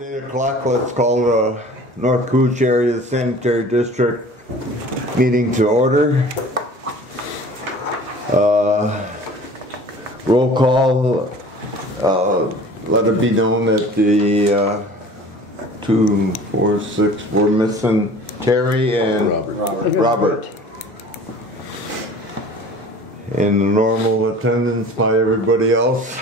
It's 8 o'clock. Let's call the North Cooch Area Sanitary District meeting to order. Roll call. Let it be known that the 2, 4, 6, we're missing Terry and Robert. In the normal attendance by everybody else.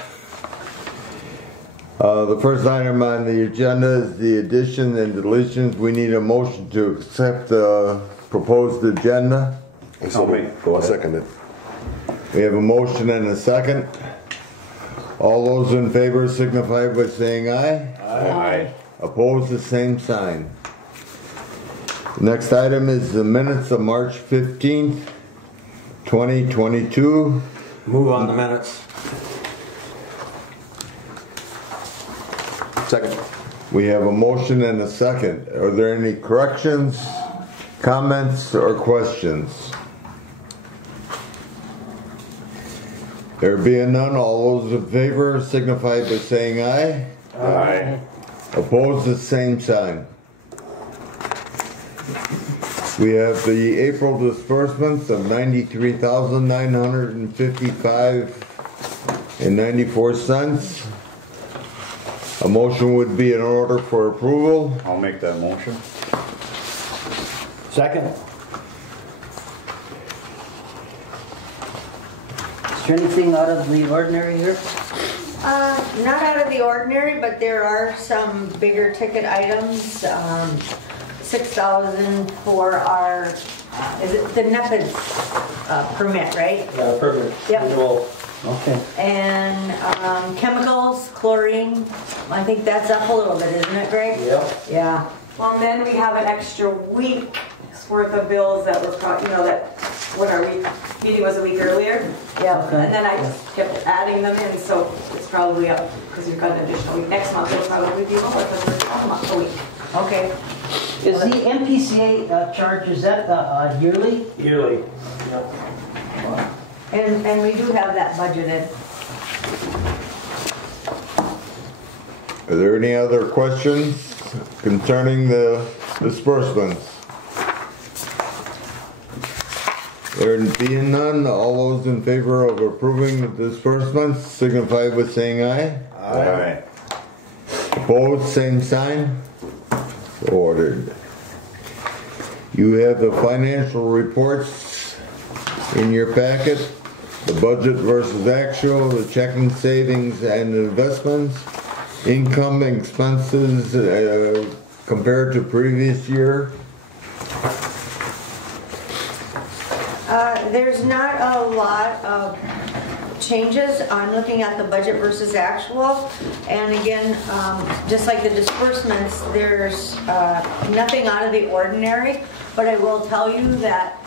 The first item on the agenda is the addition and deletions. We need a motion to accept the proposed agenda. I'll second it. We have a motion and a second. All those in favor signify by saying aye. Aye. Opposed, the same sign. The next item is the minutes of March 15th, 2022. Move on the minutes. Second. We have a motion and a second. Are there any corrections, comments, or questions? There being none, all those in favor signify by saying aye. Aye. Opposed, the same sign. We have the April disbursements of $93,955.94. A motion would be in order for approval. I'll make that motion. Second. Is there anything out of the ordinary here? Not out of the ordinary, but there are some bigger ticket items. 6,000 for our, is it the Nkasd permit, right? Permit. Yep. Okay. And chemicals, chlorine, I think that's up a little bit, isn't it, Greg? Yep. Yeah. Well, and then we have an extra week's worth of bills that were, that when our meeting was a week earlier. Yeah. Okay. And then I just kept adding them in, so it's probably up because we've got an additional week. Next month it'll probably be more because we're a week. Okay. Is the MPCA charge, is that yearly? Yearly. Yep. And we do have that budgeted. Are there any other questions concerning the disbursements? There being none, all those in favor of approving the disbursements signify by saying aye. Aye. Opposed, same sign. So ordered. You have the financial reports in your packet. The budget versus actual, the checking, savings, and investments, income, expenses compared to previous year. There's not a lot of changes on looking at the budget versus actual. And again, just like the disbursements, there's nothing out of the ordinary. But I will tell you that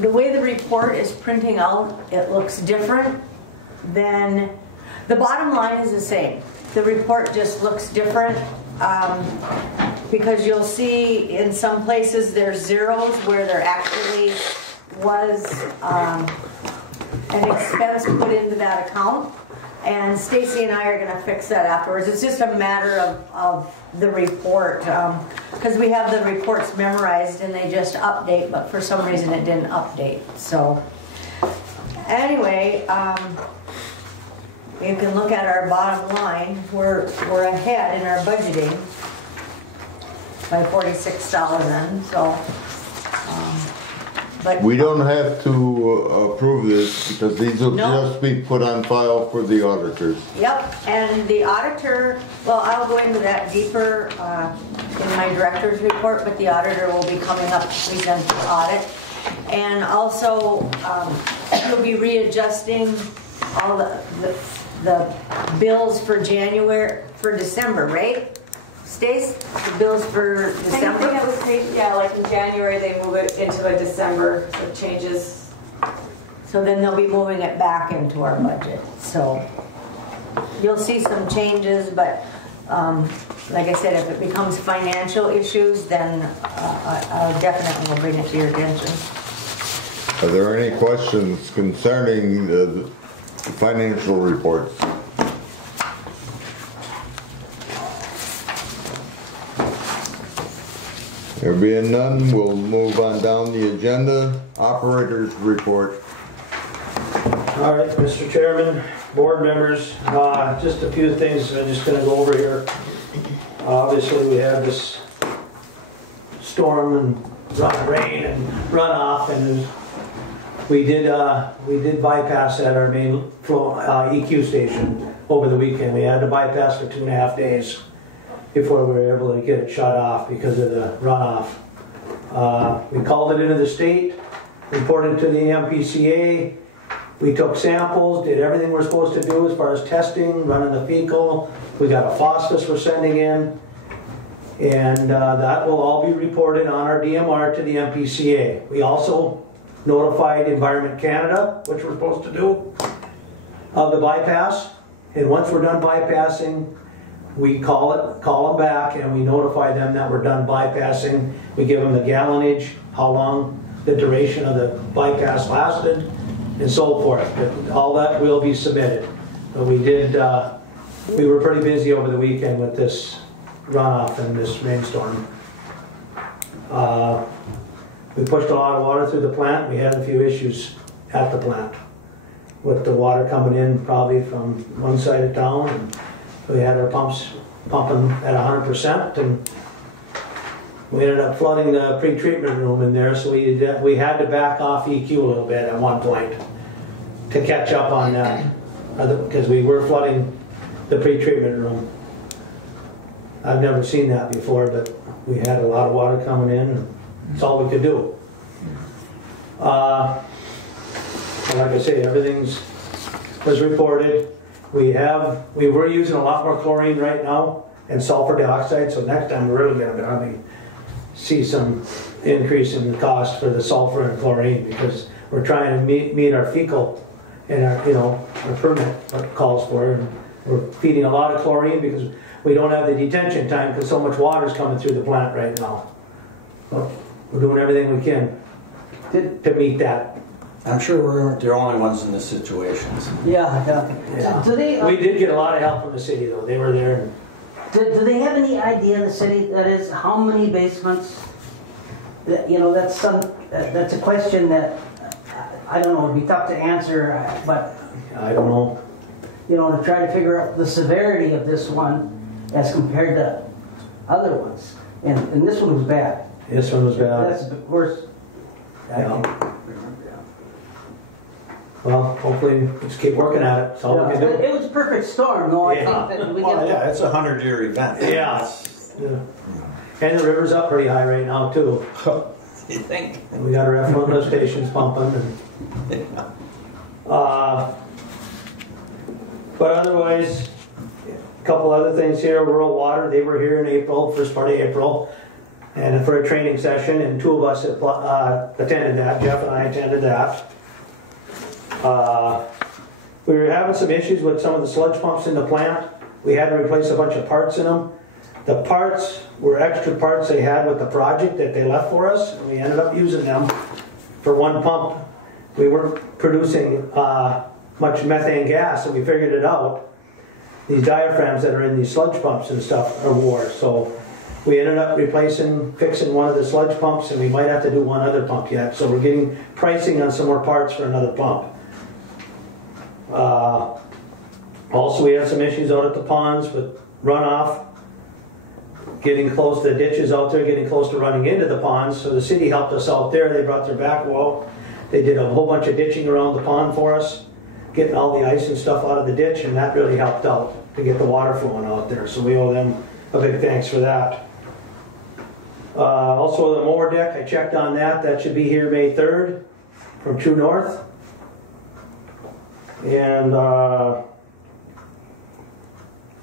the way the report is printing out, it looks different than, the bottom line is the same. The report just looks different because you'll see in some places there's zeros where there actually was an expense put into that account. And Stacy and I are going to fix that afterwards. It's just a matter of the report because we have the reports memorized and they just update, but for some reason it didn't update. So anyway, you can look at our bottom line. We're ahead in our budgeting by $46,000. So. But We don't have to approve this because these will just be put on file for the auditors. Yep, and the auditor, well, I'll go into that deeper in my director's report, but the auditor will be coming up to present the audit. And also, he'll be readjusting all the bills for December, right? Stace, the bills for December? Anything that was paid, yeah, like in January, they move it into a December, so it changes. So then they'll be moving it back into our budget. So you'll see some changes, but like I said, if it becomes financial issues, then I definitely will bring it to your attention. Are there any questions concerning the financial reports? There being none, we'll move on down the agenda. Operators report. All right, Mr. Chairman, board members, just a few things I'm just going to go over here. Obviously, we had this storm and rain and runoff, and we did bypass at our main flow, EQ station over the weekend. We had to bypass for 2.5 days before we were able to get it shut off because of the runoff. We called it into the state, reported to the MPCA. We took samples, did everything we're supposed to do as far as testing, running the fecal. We got a phosphorus we're sending in. And that will all be reported on our DMR to the MPCA. We also notified Environment Canada, which we're supposed to do, of the bypass. And once we're done bypassing, we call them back and we notify them that we're done bypassing. We give them the gallonage, how long the duration of the bypass lasted, and so forth. But all that will be submitted. But we were pretty busy over the weekend with this runoff and this rainstorm. We pushed a lot of water through the plant. We had a few issues at the plant with the water coming in probably from one side of town. And we had our pumps pumping at 100%, and we ended up flooding the pre-treatment room in there, so we had to back off EQ a little bit at one point to catch up on that, because we were flooding the pre-treatment room. I've never seen that before, but we had a lot of water coming in, and that's all we could do. Like I say, everything's was reported. We were using a lot more chlorine right now and sulfur dioxide, so next time we're really going to see some increase in the cost for the sulfur and chlorine, because we're trying to meet our fecal and our permit calls for, and we're feeding a lot of chlorine because we don't have the detention time because so much water is coming through the plant right now. But we're doing everything we can to meet that. I'm sure we weren't the only ones in this situation. Yeah. We did get a lot of help from the city, though. They were there. Do they have any idea, the city, that is, how many basements? That's a question that, I don't know, it'd be tough to answer, but I don't know. To try to figure out the severity of this one as compared to other ones. And this one was bad. This one was bad. That's worse. Yeah. Well, hopefully, just keep working at it. That's all we can do. It was a perfect storm, though. Yeah. I think that we Well, get. yeah, it's a 100-year event. Yeah. And the river's up pretty high right now, too. You think? And we got our effluent lift stations pumping. But otherwise, a couple other things here. Rural Water, they were here in April, first part of April, and for a training session, and two of us attended that. Jeff and I attended that. We were having some issues with some of the sludge pumps in the plant. We had to replace a bunch of parts in them. The parts were extra parts they had with the project that they left for us, and we ended up using them for one pump. We weren't producing much methane gas, and we figured it out. These diaphragms that are in these sludge pumps and stuff are wore, so we ended up fixing one of the sludge pumps, and we might have to do one other pump yet. So we're getting pricing on some more parts for another pump. Also, we had some issues out at the ponds with runoff, getting close to the ditches out there, getting close to running into the ponds. So the city helped us out there. They brought their backhoe out. They did a whole bunch of ditching around the pond for us, getting all the ice and stuff out of the ditch, and that really helped out to get the water flowing out there. So we owe them a big thanks for that. Also, the mower deck, I checked on that. That should be here May 3rd from True North. And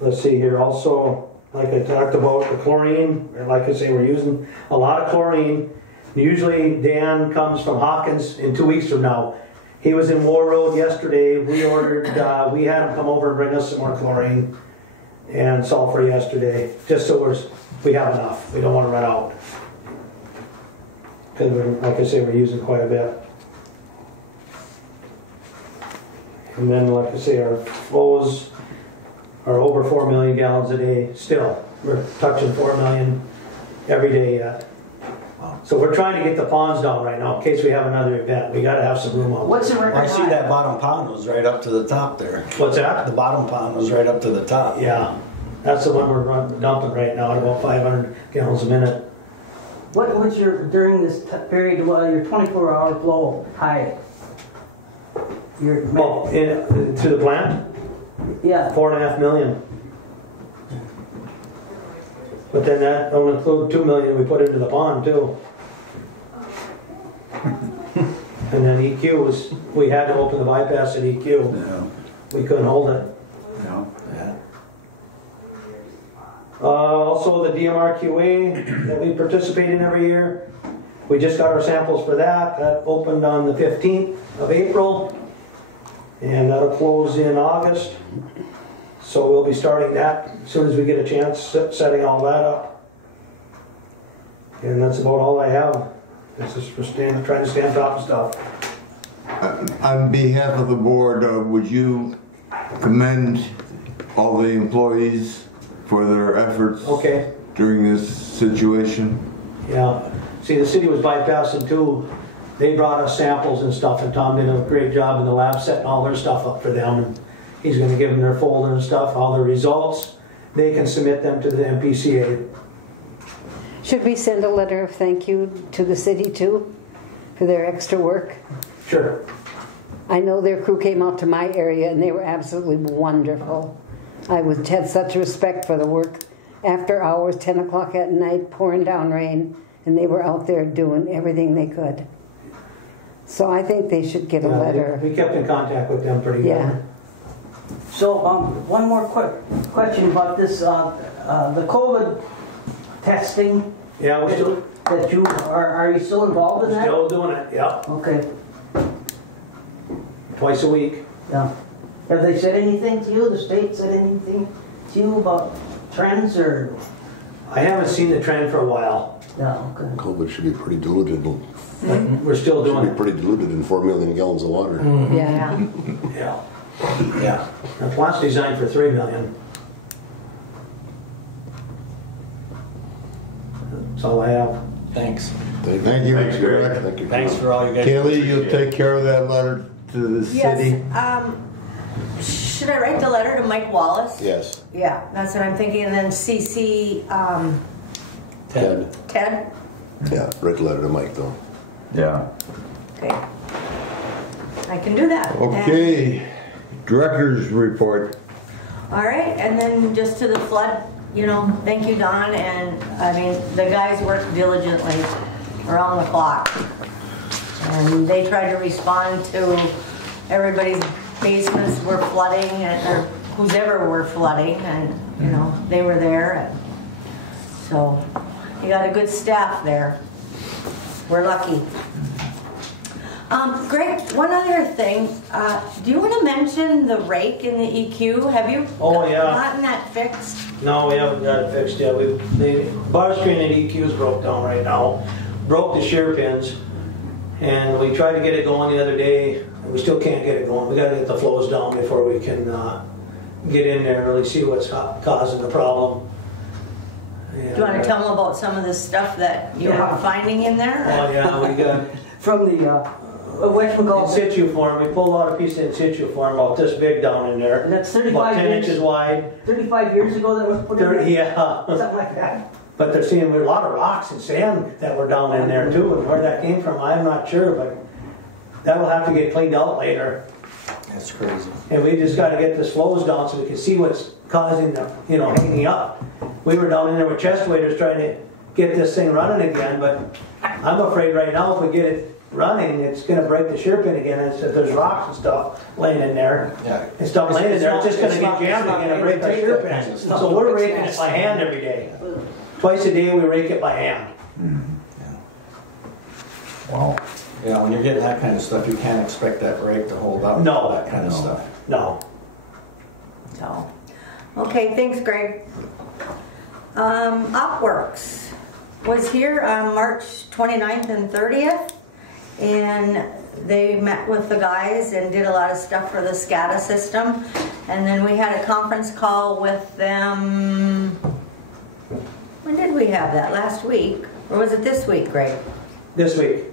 let's see here. Also, like I talked about, the chlorine. Like I say, we're using a lot of chlorine. Usually Dan comes from Hawkins in 2 weeks from now. He was in War Road yesterday. We ordered, we had him come over and bring us some more chlorine and sulfur yesterday, just so we have enough. We don't want to run out. Because, like I say, we're using quite a bit. And then, like I say, our flows are over 4 million gallons a day still. We're touching 4 million every day yet. So we're trying to get the ponds down right now in case we have another event. We gotta have some room out there. What's the record I see high? that bottom pond was right up to the top there. What's that? The bottom pond was right up to the top. Yeah, that's the one we're dumping right now at about 500 gallons a minute. What was your, during this period, your 24-hour flow high? Your, Well, to the plant, yeah, 4.5 million. But then that don't include 2 million we put into the pond too. And then EQ was, we had to open the bypass at EQ. Yeah. We couldn't hold it. Yeah. Yeah. Also the DMRQA that we participate in every year. We just got our samples for that. That opened on the 15th of April. And that'll close in August. So we'll be starting that as soon as we get a chance, setting all that up. And that's about all I have. This is for trying to stay on top of stuff. On behalf of the board, would you commend all the employees for their efforts Okay. during this situation? Yeah. See, the city was bypassing too. They brought us samples and stuff, and Tom did a great job in the lab setting all their stuff up for them. And he's going to give them their folder and stuff, all their results. They can submit them to the MPCA. Should we send a letter of thank you to the city too for their extra work? Sure. I know their crew came out to my area and they were absolutely wonderful. I had such respect for the work after hours, 10 o'clock at night, pouring down rain, and they were out there doing everything they could. So I think they should get a Yeah, letter. we kept in contact with them pretty good. Yeah. so one more quick question about this, the COVID testing. Yeah, we're still, That you, are you still involved in that? still doing it, yeah. Okay, Twice a week. yeah. Have they said anything to you, the state said anything to you about trends or? I haven't seen the trend for a while. Yeah, okay. COVID should be pretty diluted. We're still Should doing be it. pretty diluted in 4 million gallons of water. Yeah. Yeah. Yeah. The plant's designed for 3 million. That's all I have. Thanks. Thank you. Thanks, Greg. Greg. Thank you. Thanks for all you guys. Kaylee, you'll Appreciate it. take care of that letter to the city? Yes. Should I write the letter to Mike Wallace? Yes. Yeah, that's what I'm thinking, and then CC Ted. Ted? Yeah, write a letter to Mike though. Yeah. Okay. I can do that. Okay, director's report. All right, and then just to the flood, you know, thank you, Don, and I mean, the guys worked diligently around the clock. And they tried to respond to everybody's basements were flooding, or whose ever were flooding, and, you know, they were there. And so, you got a good staff there. We're lucky. Greg, one other thing. Do you want to mention the rake in the EQ? Have you gotten that fixed? No, we haven't got it fixed yet. The bar screen at EQ is broke down right now. Broke the shear pins, and we tried to get it going the other day, and we still can't get it going. We got to get the flows down before we can get in there and really see what's causing the problem. And, Do you want to tell them about some of the stuff that you are finding in there? Oh yeah, we got From the, in whatchamacallit, situ form. We pulled out a piece in situ form about this big down in there. and that's About 35 10 years, inches wide. 35 years ago that was put in there? Yeah. Something like that. But they're seeing a lot of rocks and sand that were down in there too, and where that came from, I'm not sure, but that'll have to get cleaned out later. That's crazy. And we just gotta get the flows down so we can see what's causing the, you know, hanging up. We were down in there with chest waders trying to get this thing running again, but I'm afraid right now if we get it running, it's gonna break the shear pin again. If there's rocks and stuff laying in there, Yeah. and stuff laying in there, it's just gonna It's get not- jammed it's not again and gonna break our take shear that kind pin. of stuff. So we're It's raking it nasty. by hand every day. Twice a day we rake it by hand. Wow. Yeah, when you're getting that kind of stuff, you can't expect that rake to hold up. No. That kind of No. stuff. No. So, okay, thanks, Greg. Upworks was here on March 29th and 30th, and they met with the guys and did a lot of stuff for the SCADA system. And then we had a conference call with them. When did we have that? Last week? Or was it this week, Greg? This week.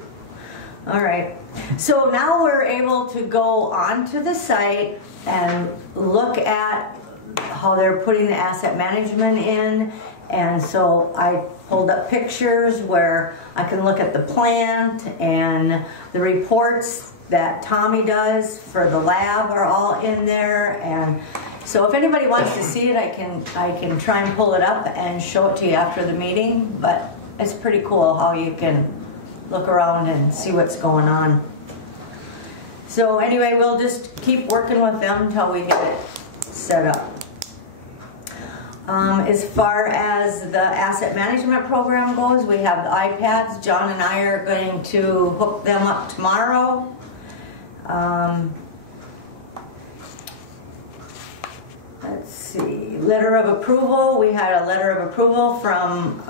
All right. So now we're able to go onto the site and look at how they're putting the asset management in. And so I pulled up pictures where I can look at the plant, and the reports that Tommy does for the lab are all in there. And so if anybody wants to see it, I can try and pull it up and show it to you after the meeting. But it's pretty cool how you can look around and see what's going on. So anyway, we'll just keep working with them until we get it set up. As far as the asset management program goes, we have the iPads. John and I are going to hook them up tomorrow. Let's see, letter of approval. We had a letter of approval from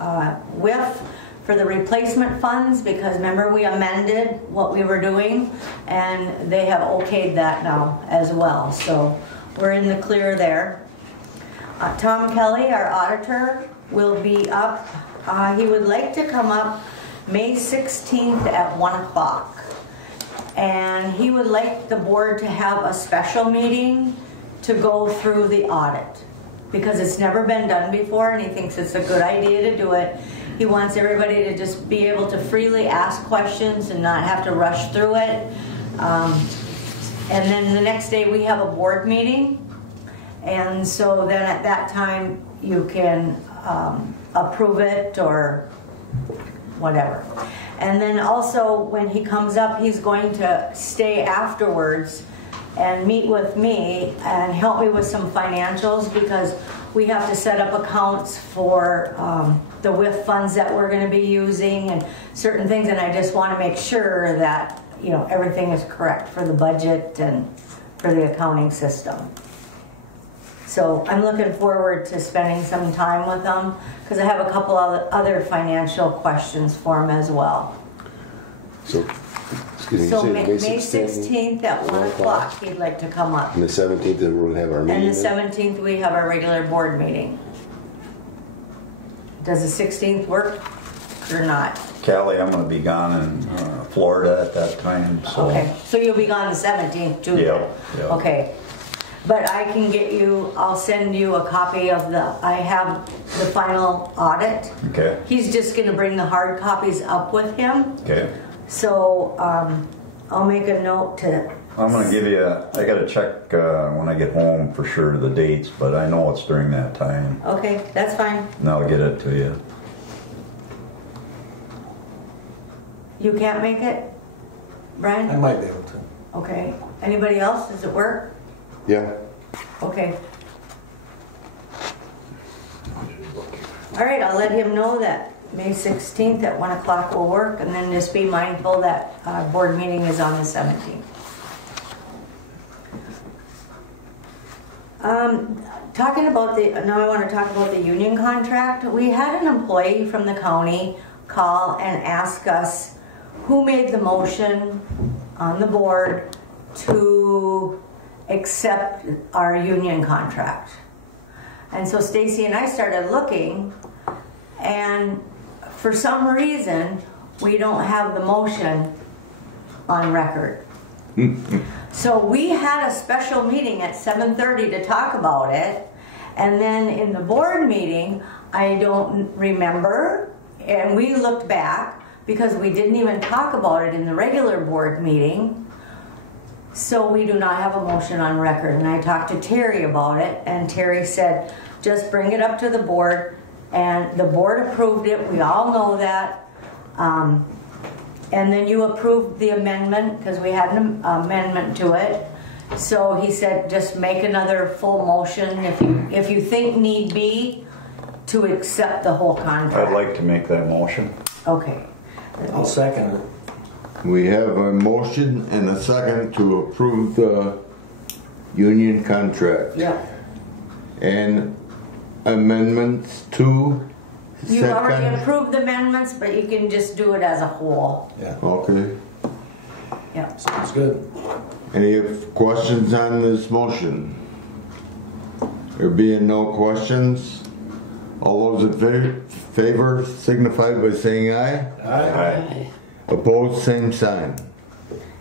WIF for the replacement funds, because remember we amended what we were doing, and they have okayed that now as well. So we're in the clear there. Tom Kelly, our auditor, will be up. He would like to come up May 16th at 1 o'clock. And he would like the board to have a special meeting to go through the audit, because it's never been done before, and he thinks it's a good idea to do it. He wants everybody to just be able to freely ask questions and not have to rush through it. And then the next day we have a board meeting. And so then at that time you can approve it or whatever. And then also when he comes up, he's going to stay afterwards and meet with me and help me with some financials, because we have to set up accounts for the WIF funds that we're going to be using and certain things. And I just want to make sure that, you know, everything is correct for the budget and for the accounting system. So I'm looking forward to spending some time with them, because I have a couple of other financial questions for him as well. So, excuse me, So you May say 16th at 1 o'clock he'd like to come up. And the 17th, then we're going to have our meeting. And the then? 17th we have our regular board meeting. Does the 16th work or not? Callie, I'm going to be gone in Florida at that time. So. Okay, so you'll be gone the 17th too? Yeah. Okay. But I can get you, I'll send you a copy of I have the final audit. Okay. He's just going to bring the hard copies up with him. Okay. So I'll make a note to... I'm going to give you, I got to check when I get home for sure the dates, but I know it's during that time. Okay, that's fine. And I'll get it to you. You can't make it, Brian? I might be able to. Okay. Anybody else? Does it work? Yeah. Okay. All right, I'll let him know that May 16th at 1 o'clock will work, and then just be mindful that our board meeting is on the 17th. Talking about now I want to talk about the union contract. We had an employee from the county call and ask us who made the motion on the board to accept our union contract. And so Stacy and I started looking, and for some reason we don't have the motion on record. So we had a special meeting at 7:30 to talk about it, and then in the board meeting I don't remember, and we looked back because we didn't even talk about it in the regular board meeting. So we do not have a motion on record. And I talked to Terry about it, and Terry said, just bring it up to the board, and the board approved it. We all know that. And then you approved the amendment, because we had an amendment to it. So he said, just make another full motion if you think need be to accept the whole contract. I'd like to make that motion. Okay. I'll second it. We have a motion and a second to approve the union contract. Yeah. And amendments to You already second. approved the amendments, but you can just do it as a whole. Yeah, Okay. Yeah. sounds good. Any questions on this motion? There being no questions, all those in favor signify by saying aye. Aye. Opposed, same sign.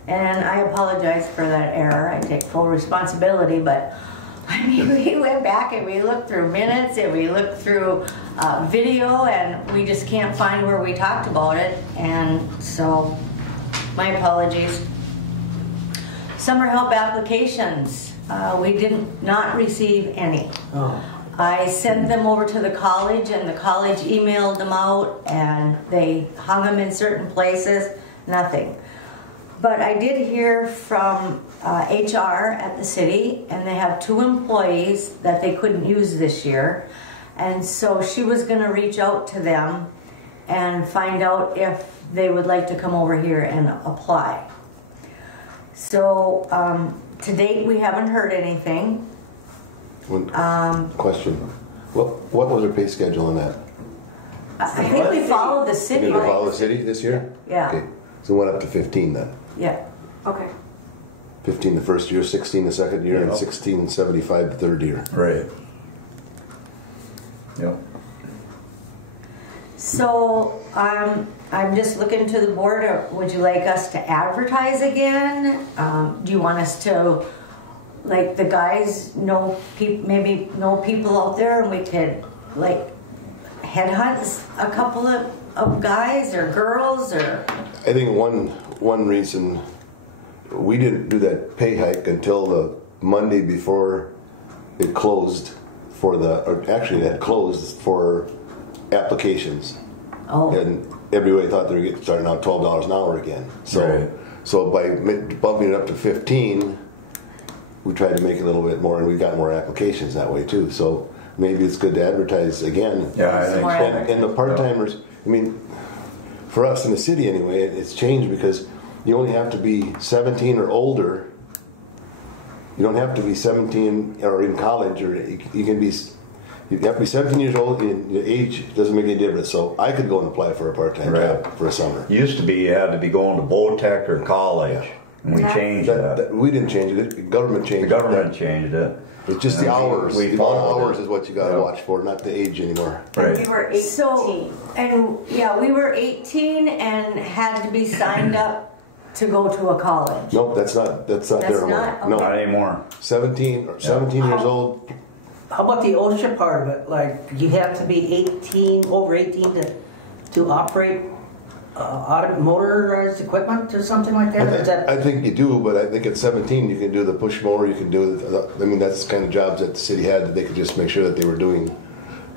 And I apologize for that error. I take full responsibility, but I mean, we went back and we looked through minutes and we looked through video, and we just can't find where we talked about it. And so, my apologies. Summer help applications. We did not receive any. Oh. I sent them over to the college, and the college emailed them out, and they hung them in certain places. Nothing. But I did hear from HR at the city, and they have 2 employees that they couldn't use this year. And so she was going to reach out to them and find out if they would like to come over here and apply. So to date, we haven't heard anything. Question. What was our pay schedule on that? I think we follow the city. Did we follow the city this year? Yeah. Okay. So it went up to 15 then. Yeah. Okay. 15 the first year, 16 the second year, and Yep. 16.75 the third year. Right. Yep. So I'm just looking to the board. Would you like us to advertise again? Do you want us to, like, the guys know maybe know people out there, and we could like headhunt a couple of guys or girls or? I think one reason we didn't do that pay hike until the Monday before it closed or actually it had closed for applications. Oh. And everybody thought they were getting starting out $12 an hour again. So Right. so by bumping it up to 15, we tried to make it a little bit more, and we got more applications that way too. So maybe it's good to advertise again. Yeah, I think More so. And the part-timers, I mean, for us in the city anyway, it's changed because you only have to be 17 or older. You don't have to be 17 or in college, or you can be. You have to be 17 years old, and your age doesn't make any difference. So I could go and apply for a part-time Right. job for a summer. Used to be you had to be going to Botech or college, and we changed that. We didn't change it. The government The changed government it. changed it. It's just the And hours. we The amount of followed hours it. is what you got to Yeah. watch for, not the age anymore. And we Right. were 18. So, and yeah, we were 18 and had to be signed up to go to a college. Nope, that's not That's there anymore. not? No, Not anymore. 17 years old. How about the OSHA part of it? Like, you have to be 18, over 18 to operate motorized equipment or something like that? Is that? I think you do, but I think at 17 you can do the push mower. You can do. I mean, that's the kind of jobs that the city had that they could just make sure that they were doing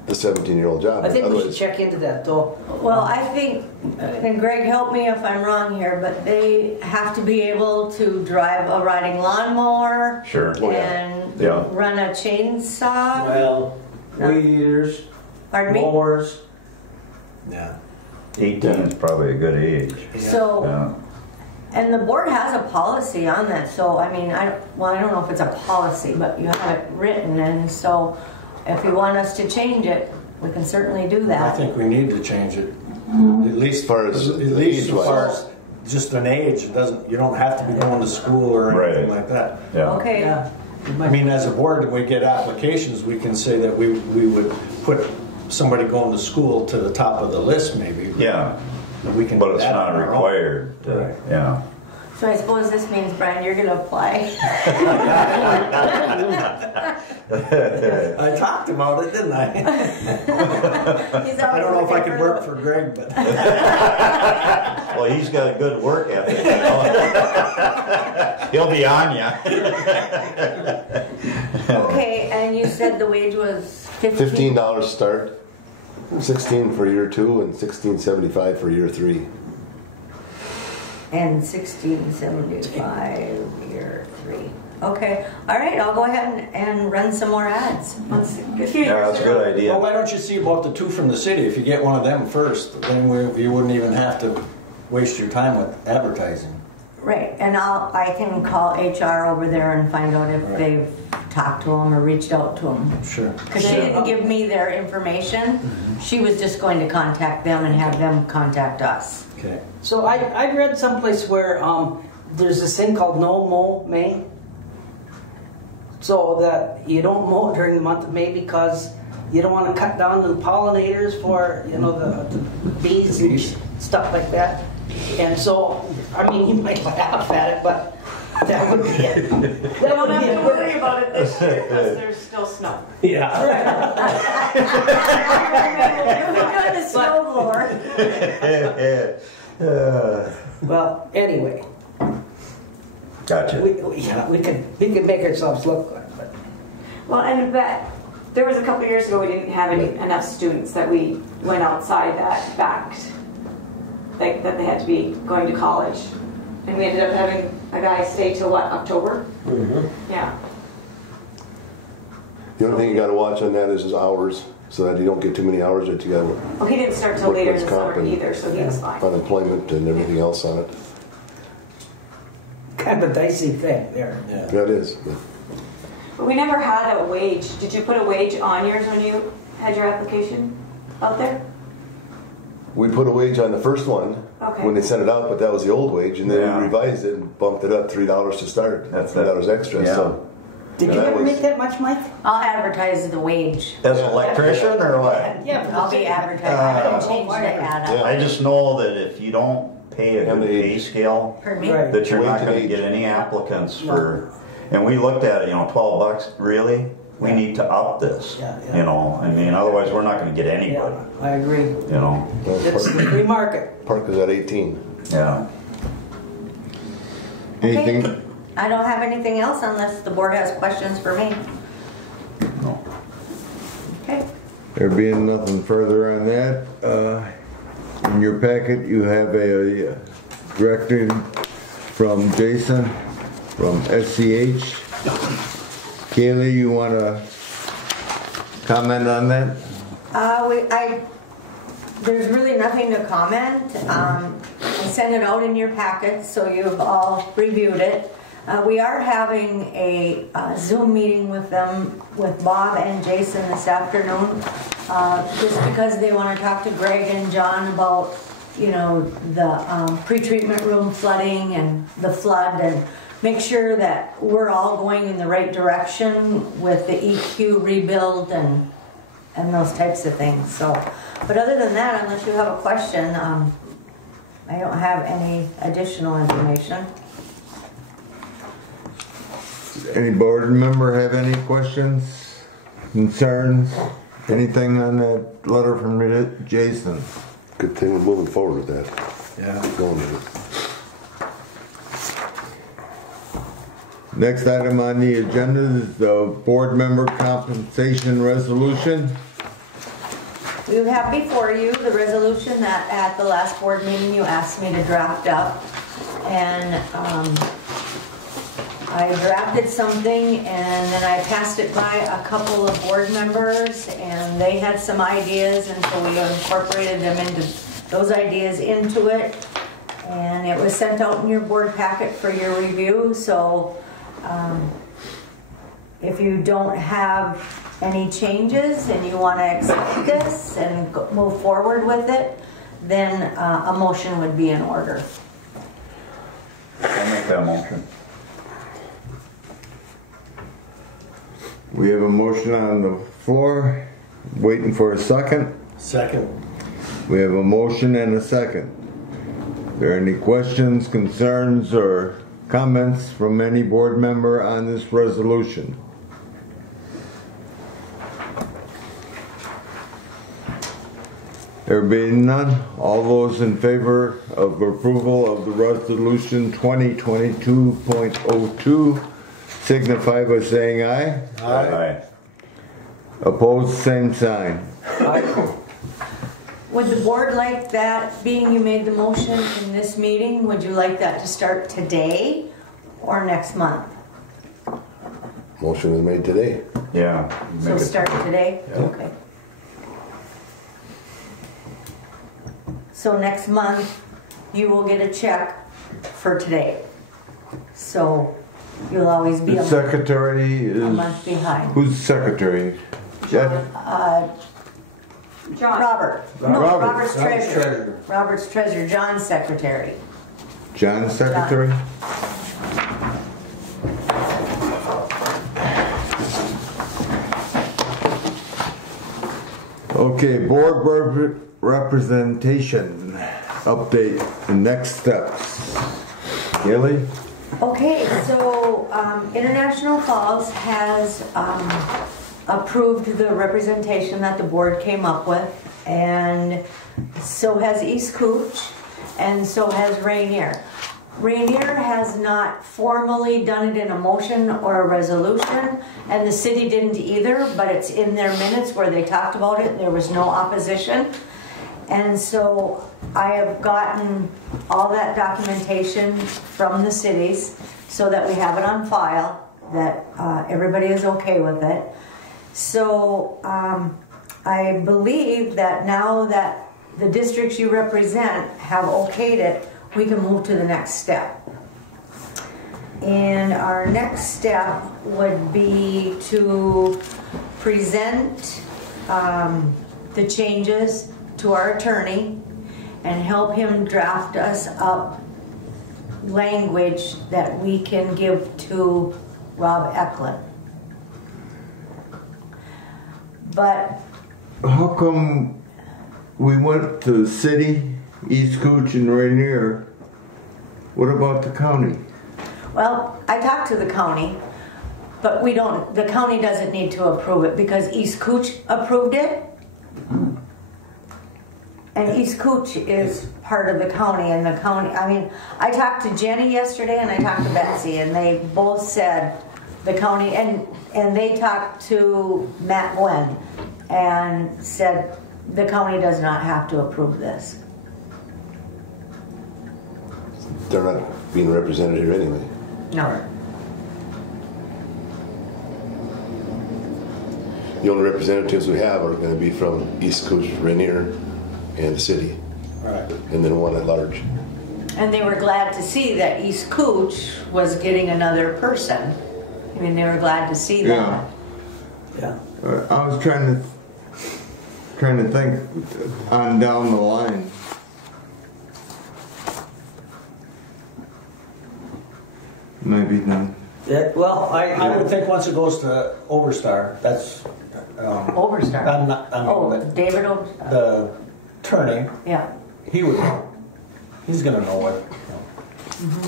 the 17-year-old job. I think we should Otherwise, check into that though. Well, I think, and Greg, help me if I'm wrong here, but they have to be able to drive a riding lawnmower Sure. Oh, yeah. and Yeah. run a chainsaw. Well, No. weed eaters, Pardon me? mowers. Yeah. 18 is probably a good age. So, Yeah. and the board has a policy on that. So, I mean, I don't know if it's a policy, but you have it written, and so if you want us to change it, we can certainly do I that. think we need to change it. At least As far as at least as age-wise. far as just an age. It doesn't. You don't have to be going to school or anything Right. like that. Yeah. Okay. Yeah. I mean, as a board, if we get applications, we can say that we would put somebody going to school to the top of the list, maybe. Yeah. We can. But do it's that not on our own. required. Right. Yeah. So I suppose this means, Brian, you're going to apply. I talked about it, didn't I? I don't know if I could work for Greg, but Well, he's got a good work ethic. You know? He'll be on ya. Okay, and you said the wage was $15 start, 16 for year 2, and 16.75 for year 3. And 1675 year 3. Okay, all right, I'll go ahead and run some more ads. Yeah, that's a good idea. well, why don't you see about the 2 from the city? If you get one of them first, then you wouldn't even have to waste your time with advertising. Right, and I can call HR over there and find out if Right. they've talked to them or reached out to them. Sure. Because she didn't give me their information. She was just going to contact them and have them contact us. Okay. So I read someplace where there's this thing called no mow May. So that you don't mow during the month of May because you don't want to cut down the pollinators for, the bees and stuff like that. And so, I mean, you might laugh at it, but that would be it. We don't have to worry about it this year because there's still snow. Yeah. You're the snow blower. Well, anyway, Gotcha. we can make ourselves look good, but. Well, and that there was a couple years ago we didn't have enough students that we went outside that backed, like that they had to be going to college, and we ended up having a guy stay till what, October? Mm-hmm. Yeah. The only thing you gotta watch on that is his hours, so that you don't get too many hours that you gotta Well, he didn't start till later in the Workman's comp summer and- either, so he was fine. unemployment and everything else on it. Kind of a dicey thing there. Yeah. That is. But we never had a wage. Did you put a wage on yours when you had your application out there? We put a wage on the first one Okay. when they sent it out, but that was the old wage, and then Yeah. we revised it and bumped it up $3 to start. That's $3 extra. Yeah. So Did you that ever was- make that much, Mike? I'll advertise the wage. As an electrician or what? Yeah. I'll be advertising. I haven't changed the ad Yeah. I just know that if you don't pay a And good the pay scale, for me. Right. that you're Wage not and gonna age. get any applicants for, and we looked at it, $12, really? We Yeah. need to up this, Yeah, yeah. I mean, otherwise we're not gonna get Yeah, anybody, I agree. It's the free market. Park is at 18. Yeah. Anything? Okay. I don't have anything else unless the board has questions for me. No. Okay. There being nothing further on that, in your packet you have a directive from Jason from SCH. Kaylee, you want to comment on that? There's really nothing to comment. I sent it out in your packet, so you've all reviewed it. We are having a Zoom meeting with them, with Bob and Jason this afternoon, just because they want to talk to Greg and John about, the pre-treatment room flooding and the flood, and make sure that we're all going in the right direction with the EQ rebuild and those types of things. So, but other than that, unless you have a question, I don't have any additional information. Any board member have any questions, concerns, anything on that letter from Jason? Good thing we're moving forward with that. Yeah. Going with it. Next item on the agenda is the board member compensation resolution. We have before you the resolution that at the last board meeting you asked me to draft up. And I drafted something and then I passed it by a couple of board members and they had some ideas, and so we incorporated those ideas into it. And it was sent out in your board packet for your review. So if you don't have any changes and you want to accept this and move forward with it, then a motion would be in order. I'll make that motion. We have a motion on the floor, waiting for a second. Second. We have a motion and a second. Are there any questions, concerns, or comments from any board member on this resolution? There being none, all those in favor of approval of the resolution 2022.02 signify by saying aye. Aye. Opposed, same sign. Would the board like that, being you made the motion in this meeting, would you like that to start today or next month? Motion was made today. Yeah. So make it- start today? Yeah. Okay. So next month, you will get a check for today. So you'll always be The a secretary is... month behind. Who's secretary? Jeff? John. Robert. No, Robert. Robert's treasurer. Robert's treasurer, John's secretary. John's secretary? Okay, board representation. update the next steps. Gilly? Okay, so International Falls has approved the representation that the board came up with, and so has East Cooch, and so has Rainier. Rainier has not formally done it in a motion or a resolution, and the city didn't either, but it's in their minutes where they talked about it. There was no opposition. And so I have gotten all that documentation from the cities so that we have it on file, that everybody is okay with it. So I believe that now that the districts you represent have okayed it, we can move to the next step. And our next step would be to present the changes to our attorney and help him draft us up language that we can give to Rob Eklund. But How come we went to the city, East Cooch and Rainier? What about the county? well, I talked to the county, but the county doesn't need to approve it because East Cooch approved it. And East Cooch is part of the county, and the county, I mean, I talked to Jenny yesterday and I talked to Betsy, and they both said the county, and they talked to Matt Gwen and said the county does not have to approve this. They're not being represented here anyway. No. The only representatives we have are going to be from East Coast, Rainier, and the city, Right. and then one at large. And they were glad to see that East Cooch was getting another person. I mean, they were glad to see that. Yeah. I was trying to think on down the line. Maybe not. Yeah, well, I would think once it goes to Overstar, that's Overstar. David Overstar. the attorney. Yeah. He would know. He's going to know what.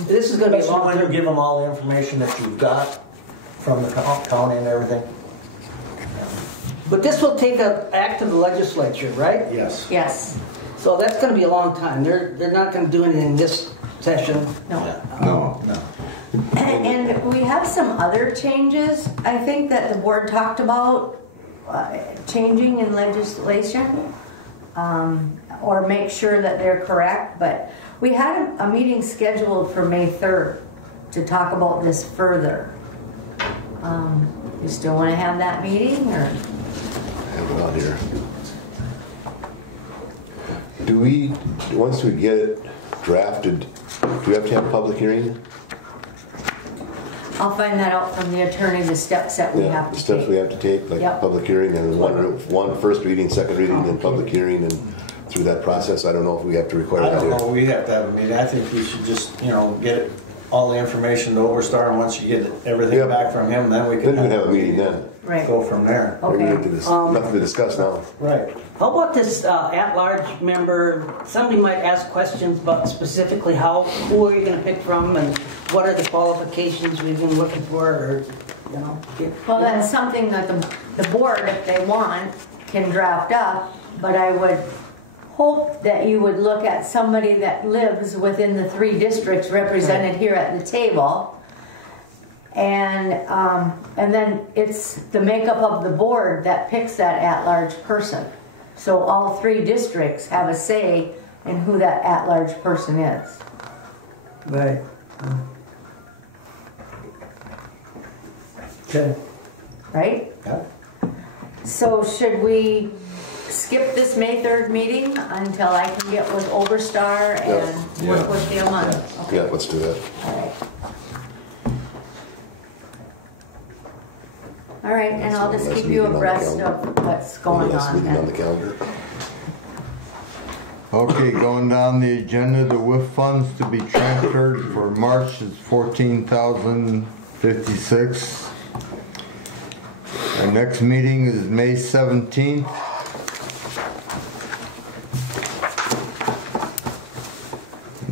This is going to be a Especially long when you give him all the information that you've got from the county and everything. But this will take an act of the legislature, right? Yes. Yes. So that's going to be a long time. They're not going to do anything this session. No. No. No. And we have some other changes, I think, that the board talked about changing in legislation, or make sure that they're correct. But we had a meeting scheduled for May 3rd to talk about this further. You still want to have that meeting, or? Have it on here. Do we, once we get it drafted, do we have to have a public hearing? I'll find that out from the attorney, the steps that we have The to steps take. we have to take, like Yep. public hearing and one first reading, second reading, then public hearing, and through that process, I don't know if we have to require I that don't here. know, we have to have a meeting. I think we should just, get it, all the information to Overstar, and once you get everything Yep. back from him, then we Then can we have a meeting then. Right. go from there. Maybe we Okay. have to nothing to discuss now. Right. How about this at-large member? Somebody might ask questions about specifically who are you going to pick from, and what are the qualifications we've been looking for, or Well, that's something that the board, if they want, can draft up, but I would hope that you would look at somebody that lives within the 3 districts represented here at the table. And then it's the makeup of the board that picks that at-large person. So all 3 districts have a say in who that at-large person is. right? Okay. Right? Yeah. So should we skip this May 3rd meeting until I can get with Overstar and work with him on? Okay. Yeah, let's do that. All right. All right, and I'll just Last keep you meeting on the abreast calendar. of what's going Last on meeting on the then. calendar. Okay, going down the agenda, the WIF funds to be transferred for March is $14,056. Our next meeting is May 17th.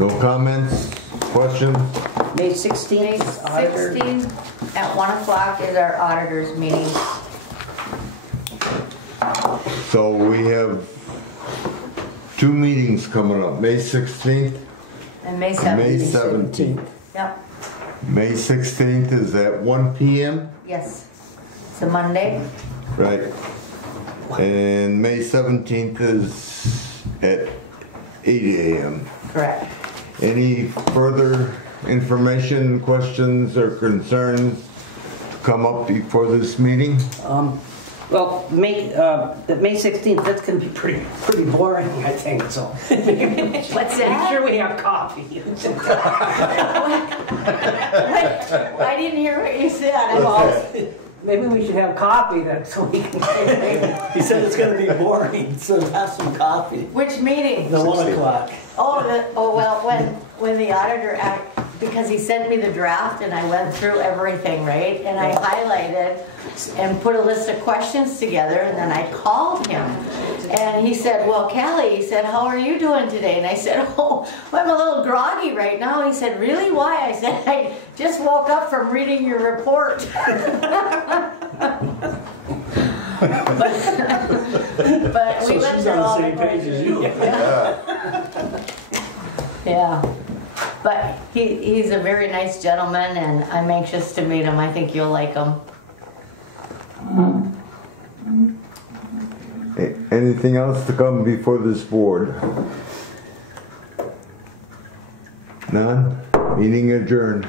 No comments, questions? May May 16th, auditor. 16th at 1 o'clock is our auditor's meeting. So we have 2 meetings coming up, May 16th, And May May 17th. 17th. Yep, May 16th is at 1 p.m., yes. It's a Monday. right? And May 17th is at 8 a.m. Correct. Any further information, questions, or concerns come up before this meeting? Well, May 16th, that's going to be pretty boring, I think, so. What's Make that? sure we have coffee. I didn't hear what you said. Well, maybe we should have coffee then, so we can. He said it's gonna be boring, so have some coffee. Which meeting? The 1 o'clock. Well, when the auditor because he sent me the draft and I went through everything, right? And I highlighted and put a list of questions together, and then I called him. And he said, well, Callie, he said, how are you doing today? And I said, oh, I'm a little groggy right now. He said, really? Why? I said, I just woke up from reading your report. But we So went she's through on the all same page as you. Yeah, but he's a very nice gentleman, and I'm anxious to meet him. I think you'll like him. Anything else to come before this board? None? Meeting adjourned.